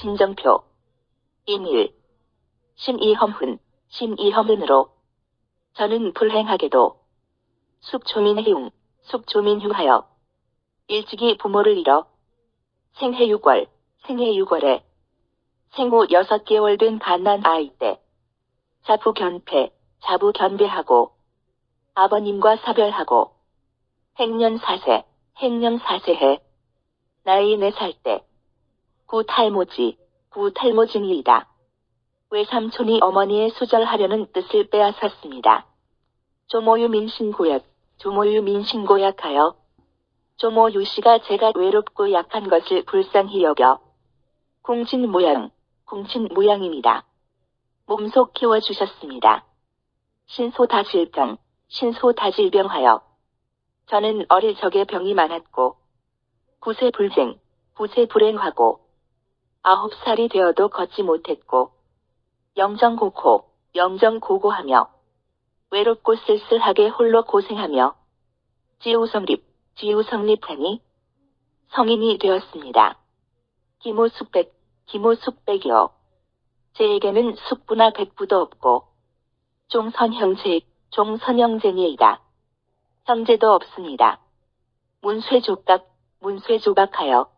진정표. 인일. 심이험흔으로 저는 불행하게도 숙조민흉하여 일찍이 부모를 잃어 생애 6월에 생후 6개월 된 갓난 아이 때 자부견배하고 아버님과 사별하고 행년 4세해 나이 4살 때 구탈모증이이다. 외삼촌이 어머니의 수절하려는 뜻을 빼앗았습니다. 조모유 민신고약하여 조모유 씨가 제가 외롭고 약한 것을 불쌍히 여겨 궁친 모양입니다. 몸속 키워주셨습니다. 신소다질병하여 저는 어릴 적에 병이 많았고 구세불행하고 9살이 되어도 걷지 못했고 영정고고하며 외롭고 쓸쓸하게 홀로 고생하며 지우성립하니 성인이 되었습니다. 기모숙백이요. 제에게는 숙부나 백부도 없고 종선형제니이다. 형제도 없습니다. 문쇠조박하여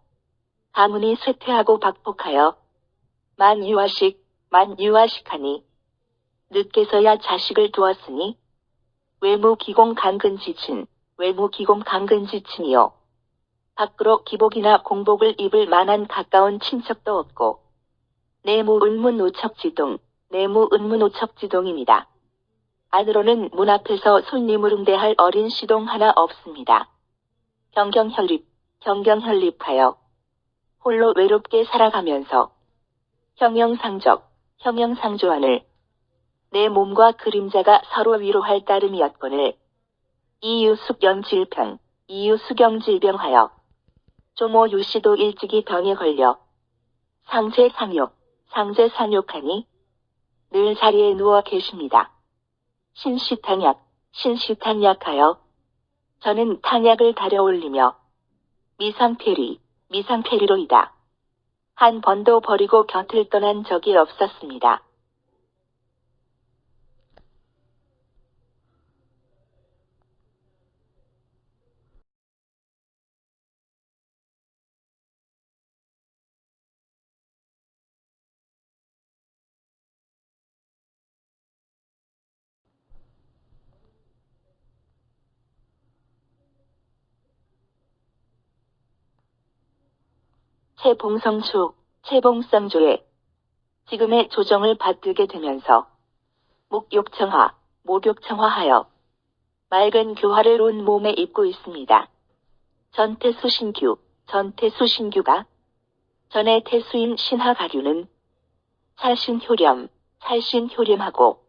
가문이 쇠퇴하고 박복하여 만유아식하니 늦게서야 자식을 두었으니 외무기공강근지친이요. 밖으로 기복이나 공복을 입을 만한 가까운 친척도 없고 내무은무노척지동입니다. 안으로는 문 앞에서 손님을 응대할 어린 시동 하나 없습니다. 경경혈립하여 홀로 외롭게 살아가면서 형형상조하늘 내 몸과 그림자가 서로 위로할 따름이었거늘 이유수경질병하여 조모 유씨도 일찍이 병에 걸려 상제상욕하니 늘 자리에 누워 계십니다. 신시탄약하여 저는 탄약을 달여올리며 미상페리로이다. 한 번도 버리고 곁을 떠난 적이 없었습니다. 채봉성조에 지금의 조정을 받들게 되면서 목욕청하하여 맑은 교화를 온 몸에 입고 있습니다. 전태수신규가 전에 태수인 신하가류는 찰신효렴하고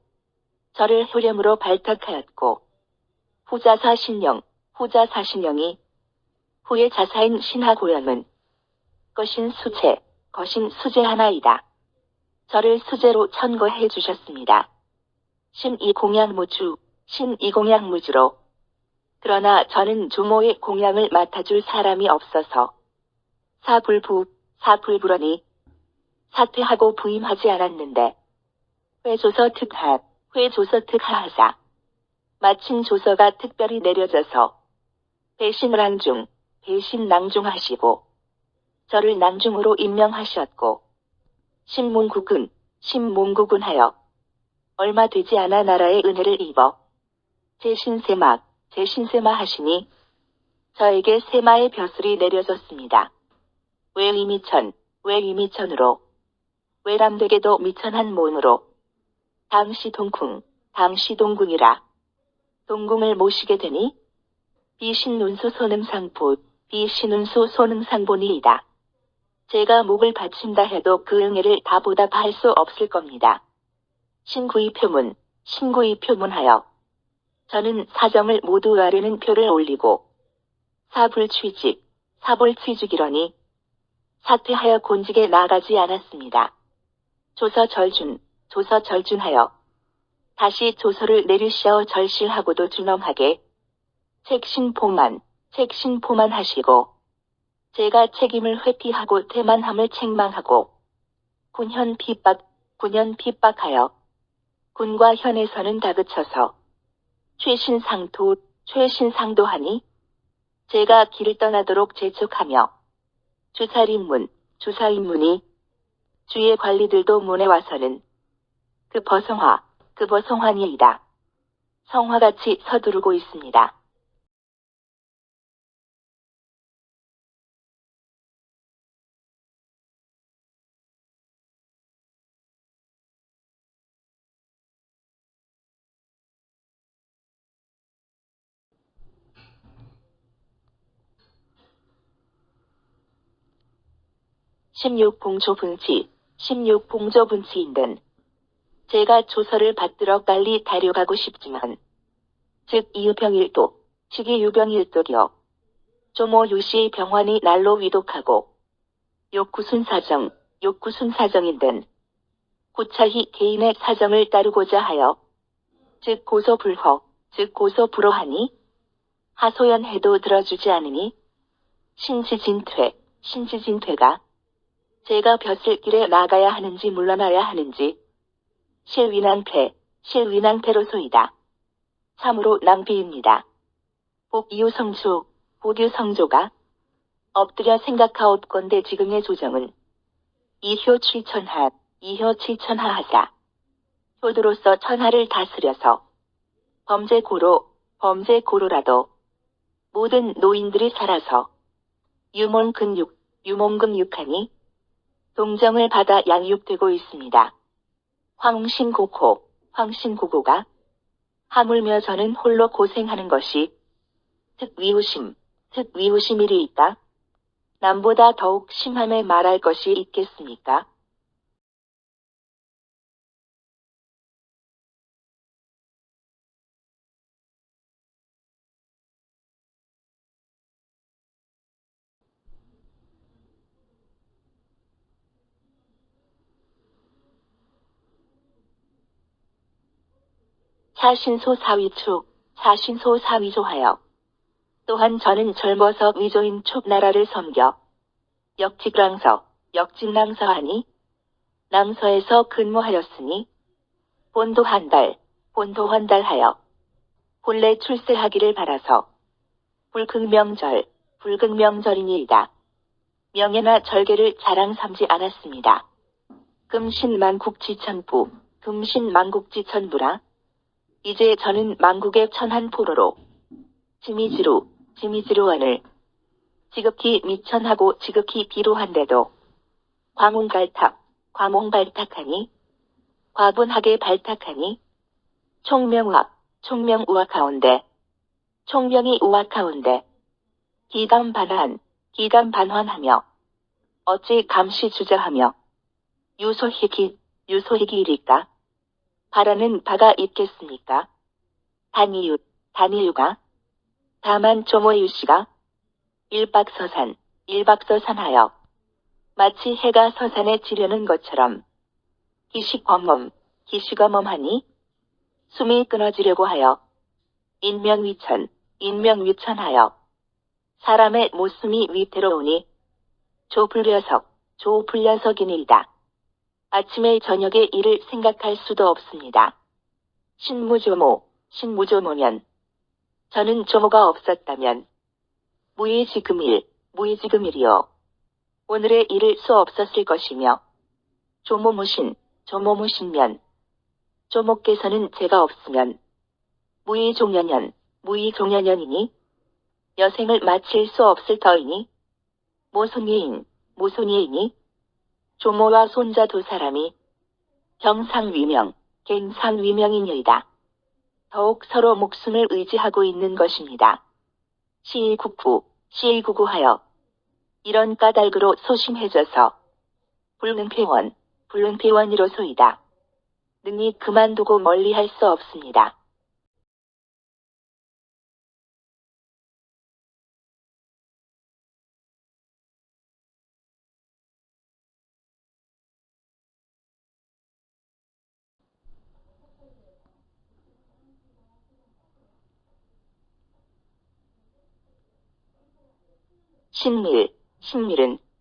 저를 효렴으로 발탁하였고 후자사신영이 후의 자사인 신하고염은 거신 수제 하나이다. 저를 수제로 천거해 주셨습니다. 신이공양무주로. 그러나 저는 조모의 공양을 맡아줄 사람이 없어서 사불부러니 사퇴하고 부임하지 않았는데 회조서 특하하사 마침 조서가 특별히 내려져서 배신낭중하시고 저를 낭중으로 임명하셨고 신문국은 하여 얼마 되지 않아 나라의 은혜를 입어 제신세마 하시니 저에게 세마의 벼슬이 내려졌습니다. 외이미천으로 외람되게도 미천한 몸으로 당시 동궁이라 동궁을 모시게 되니 비신운수 소능상본이이다. 제가 목을 받친다 해도 그 응애를 다 보답할 수 없을 겁니다. 신구이 표문하여 저는 사정을 모두 아르는 표를 올리고 사불취직이러니 사퇴하여 곤직에 나가지 않았습니다. 조서절준하여 다시 조서를 내리시어 절실하고도 준엄하게 책신포만 하시고 제가 책임을 회피하고 태만함을 책망하고 군현 핍박, 군현 핍박하여 군과 현에서는 다그쳐서 최신상도하니 제가 길을 떠나도록 재촉하며 주사인문이 주의 관리들도 문에 와서는 그 버성환이이다. 성화같이 서두르고 있습니다. 16봉조분치인든 제가 조서를 받들어 빨리 달려가고 싶지만 즉 이유병일도 직이유병일도요. 조모 유씨의 병환이 날로 위독하고 욕구순 사정인든 구차히 개인의 사정을 따르고자 하여 즉 고소불허하니 하소연해도 들어주지 않으니 신지진퇴가 제가 벼슬 길에 나가야 하는지 물러나야 하는지 실위낭패로소이다. 참으로 낭비입니다. 복유성조가 엎드려 생각하옵건대 지금의 조정은 이효 칠천하하사 효도로서 천하를 다스려서 범죄고로라도 모든 노인들이 살아서 유몽금육하니 동정을 받아 양육되고 있습니다. 황신고고가 하물며 저는 홀로 고생하는 것이 특위우심이리이까 남보다 더욱 심함에 말할 것이 있겠습니까? 사신소사위조하여 또한 저는 젊어서 위조인 촉나라를 섬겨 역직랑서하니 낭서에서 근무하였으니 본도 한 달하여 본래 출세하기를 바라서 불극명절이니이다. 명예나 절개를 자랑 삼지 않았습니다. 금신만국지천부라 이제 저는 만국의 천한포로로 지미지루원을 지극히 미천하고 지극히 비루한데도 과몽발탁하니 과분하게 발탁하니 총명이 우악하온데 기감반환하며 어찌 감시 주저하며 유소희기일까 바라는 바가 있겠습니까? 단이유가 다만 조모유씨가 일박서산하여 마치 해가 서산에 지려는 것처럼 기시검엄하니 숨이 끊어지려고 하여 인명위천하여 사람의 목숨이 위태로우니 조불려석이니이다. 아침에 저녁에 일을 생각할 수도 없습니다. 신무조모면 저는 조모가 없었다면 무의지금일이요. 오늘의 일을 수 없었을 것이며 조모무신면 조모께서는 제가 없으면 무의종년이니 여생을 마칠 수 없을 터이니 모손이이니 조모와 손자 두 사람이 갱상위명이니이다. 더욱 서로 목숨을 의지하고 있는 것입니다. 시의구구하여 이런 까닭으로 소심해져서 불능폐원이로소이다. 능히 그만두고 멀리할 수 없습니다. 신밀은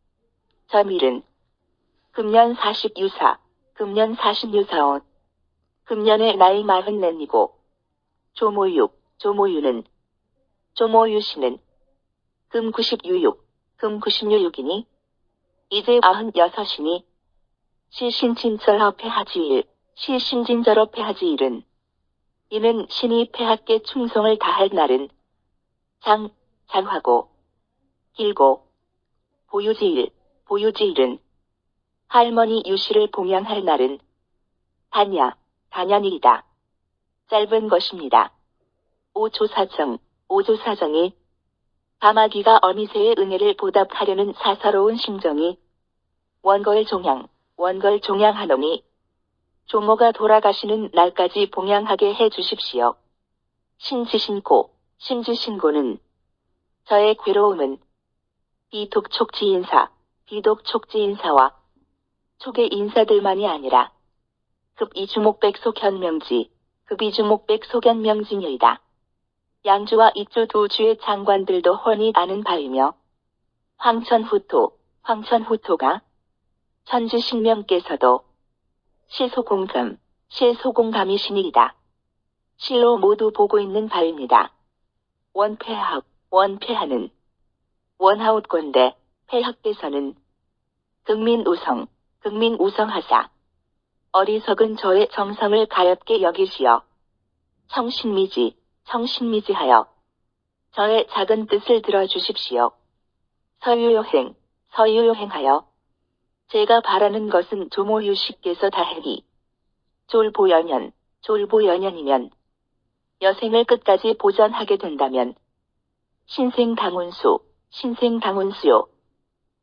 금년 40유사, 금년 40유사온. 금년의 나이 44이고, 조모유는, 조모유씨는, 금 90유육, 금 90유육이니, 이제 96이니, 시신진절허 폐하지일, 시신진절허 폐하지일은, 이는 신이 폐하께 충성을 다할 날은, 장하고, 길고, 보유지일은, 할머니 유씨를 봉양할 날은, 단연이다. 짧은 것입니다. 오조사정이, 가마귀가 어미새의 은혜를 보답하려는 사사로운 심정이, 원걸 종양하노니, 조모가 돌아가시는 날까지 봉양하게 해 주십시오. 심지신고는, 저의 괴로움은, 비독촉지인사와 촉의 인사들만이 아니라, 급이주목백 속현명지녀이다. 양주와 이주 두 주의 장관들도 훤히 아는 바이며, 황천후토가, 천주신명께서도, 실소공감이시니이다. 실로 모두 보고 있는 바입니다. 원폐하는, 원하웃권대, 폐하께서는, 극민우성하사, 어리석은 저의 정성을 가엾게 여기시어, 청신미지하여, 저의 작은 뜻을 들어주십시오. 서유효행하여, 제가 바라는 것은 조모유씨께서 다행히, 졸보연연이면, 여생을 끝까지 보전하게 된다면, 신생당운수요.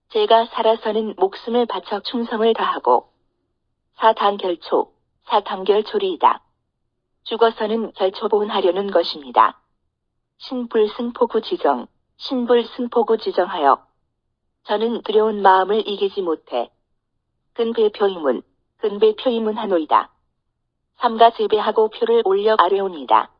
제가 살아서는 목숨을 바쳐 충성을 다하고, 사당결초리이다. 죽어서는 결초본하려는 것입니다. 신불승포구 지정하여, 저는 두려운 마음을 이기지 못해, 근배표임은 하노이다. 삼가 제배하고 표를 올려 아뢰옵니다.